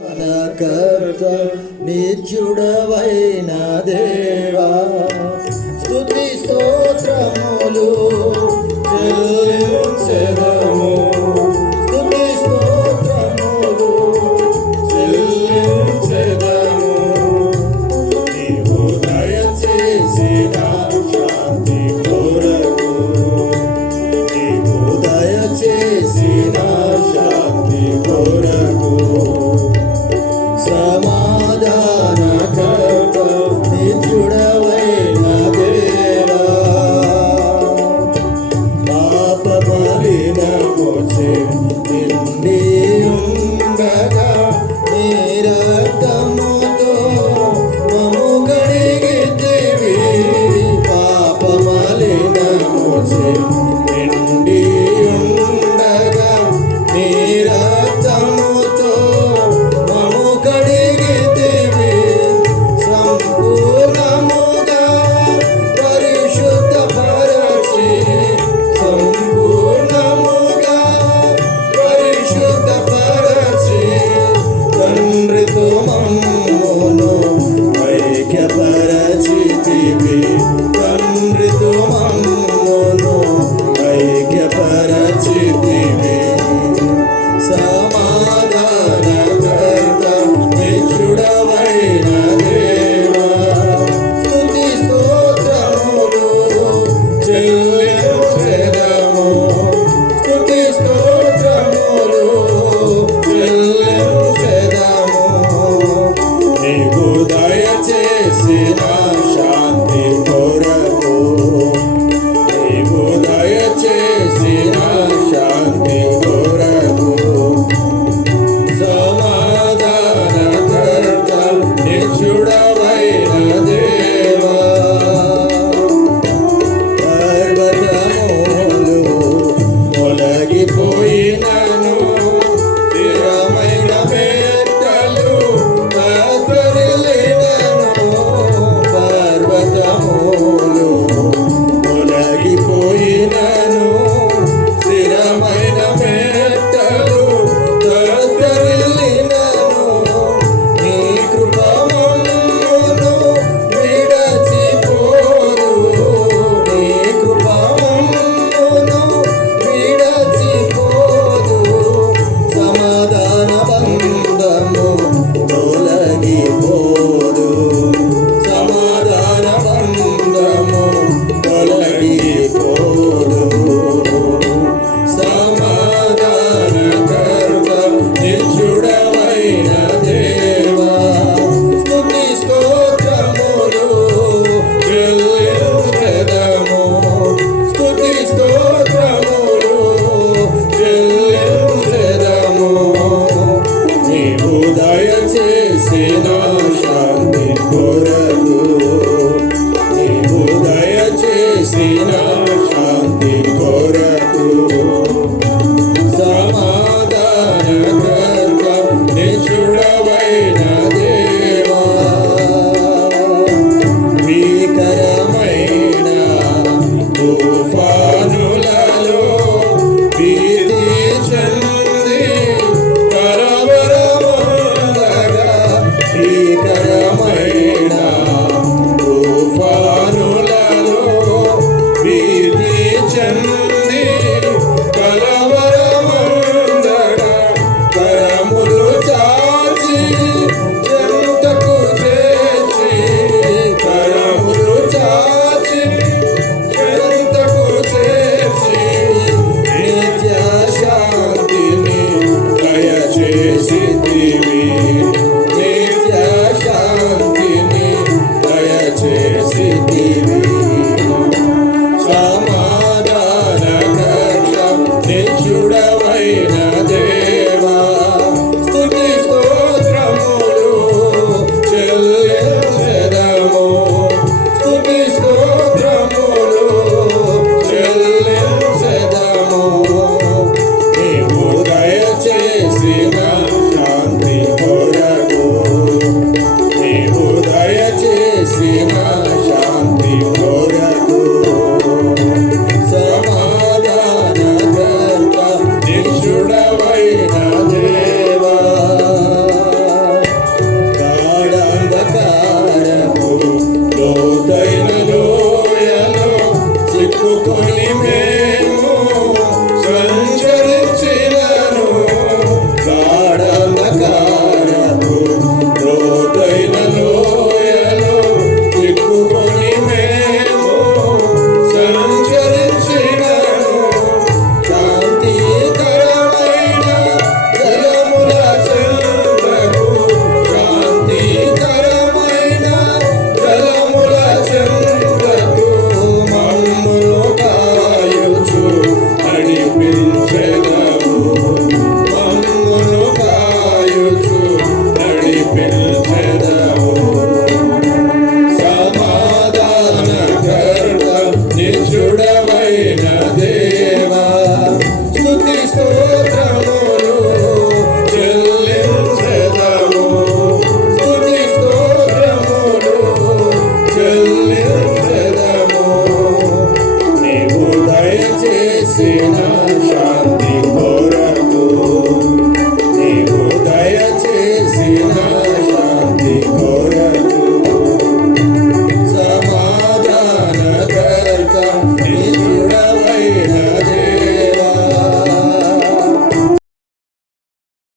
కర్త నిత్యుడవైన దేవా స్తుతి స్తోత్రములు చెల్లించెదము. స్తుతి స్తోత్రములు చెల్లించెదము. నీవు దయచేసిన శాంతి కొరకు, నీవు దయచేసిన శాంతి కొరకు సమాధానకర్త నిత్యుడవైన దేవా పాప మలినముచే నిండి ఉండగా నీ రక్తముతో మమ్ము కడిగితివి. పాప మలినముచే నిండి ఉండగా నీ రక్తముతో మమ్ము కడిగితివి. సంపూర్ణముగా పరిశుద్ధపరచి, సంపూర్ణముగా పరిశుద్ధపరచి తండ్రితో మమ్మును ఐక్యపరచితివి. తండ్రితో మమ్మును ఐక్యపరచితివి. సమాధానకర్త నిత్యుడవైన దేవా స్తుతి స్తోత్రములు చెల్లించెదము. స్తుతి స్తోత్రములు చెల్లించెదము. నీవు దయచేసిన శాంతి కొరకు, నీవు దయచేసిన శాంతి కొరకు సమాధానకర్త నిత్యుడవైన దేవా పర్వతములు తొలగిపోయినను స్థిరమైన మెట్టలు తత్తరిల్లినను. పర్వతములు తొలగిపోయినను స్థిరమైన మెట్టలు తత్తరిల్లినను. నీ కృప మమ్మును విడచిపోదు. నీ కృప మమ్మును విడచిపోదు. సమాధాన బంధము తొలగిపోదు. సమాధాన బంధము తొలగిపోదు. సమాధానకర్త నిత్యుడవైన దేవా స్తుతి స్తోత్రములు చెల్లించెదము. స్తుతి స్తోత్రములు చెల్లించెదము. నీవు దయచేసిన శాంతి కొరకు